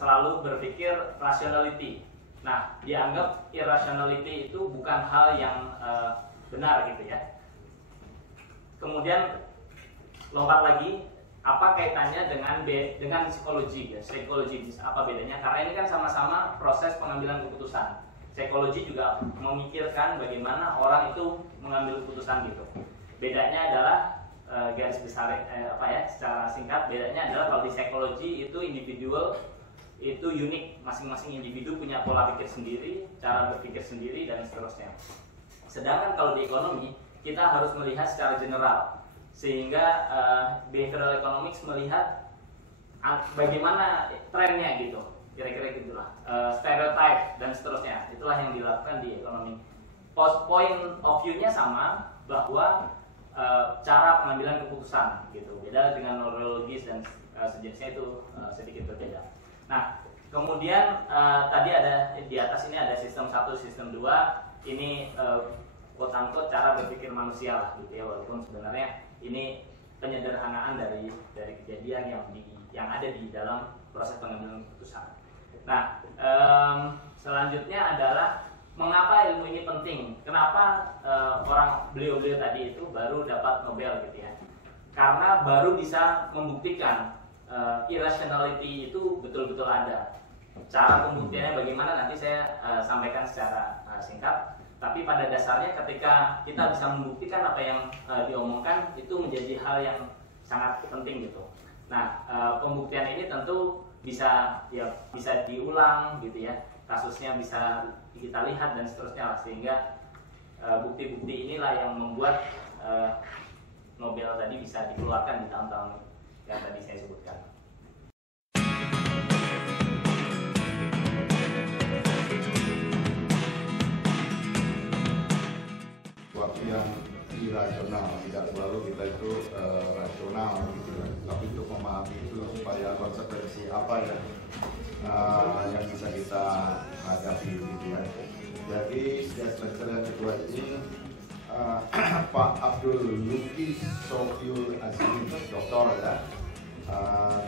selalu berpikir rationality. Nah, dianggap irrationality itu bukan hal yang benar gitu ya. Kemudian lompat lagi, apa kaitannya dengan psikologi ya? Psikologi apa bedanya? Karena ini kan sama-sama proses pengambilan keputusan. Psikologi juga memikirkan bagaimana orang itu mengambil keputusan gitu. Bedanya adalah garis besar secara singkat, bedanya adalah kalau di psikologi itu individual, itu unik, masing-masing individu punya pola pikir sendiri, cara berpikir sendiri, dan seterusnya. Sedangkan kalau di ekonomi, kita harus melihat secara general, sehingga behavioral economics melihat bagaimana trennya gitu, kira-kira gitulah, stereotype dan seterusnya. Itulah yang dilakukan di ekonomi. Point of view-nya sama, bahwa cara pengambilan keputusan gitu, beda dengan neurologis dan sejenisnya itu sedikit berbeda. Nah, kemudian tadi ada di atas ini ada sistem 1, sistem 2. Ini quote unquote cara berpikir manusia lah gitu ya, walaupun sebenarnya ini penyederhanaan dari kejadian yang ada di dalam proses pengambilan keputusan. Nah, selanjutnya adalah mengapa ilmu ini penting? Kenapa orang beliau-beliau tadi itu baru dapat Nobel gitu ya? Karena baru bisa membuktikan irrationality itu betul-betul ada. Cara pembuktiannya bagaimana nanti saya sampaikan secara singkat. Tapi pada dasarnya ketika kita bisa membuktikan apa yang diomongkan, itu menjadi hal yang sangat penting gitu. Nah, pembuktian ini tentu bisa diulang gitu ya. Kasusnya bisa kita lihat dan seterusnya lah, sehingga bukti-bukti inilah yang membuat Nobel tadi bisa dikeluarkan di tahun-tahun yang tadi saya sebutkan. Waktu yang irasional, tidak selalu kita itu rasional gitu ya. Tapi untuk memahami itu supaya konsekuensi apa ya yang bisa kita hadapi gitu ya. Jadi guest lecturer yang kedua ini Pak Abdul Luki Sofiul Azim, doktor ya.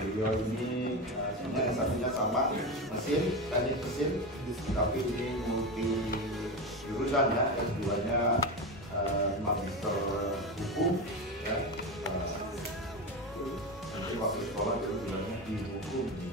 Beliau ini sebenarnya satunya sama mesin, teknik mesin, tapi ini multi jurusan ya. Keduanya magister hukum ya. Nanti waktu sekolah dulu bilangnya di hukum.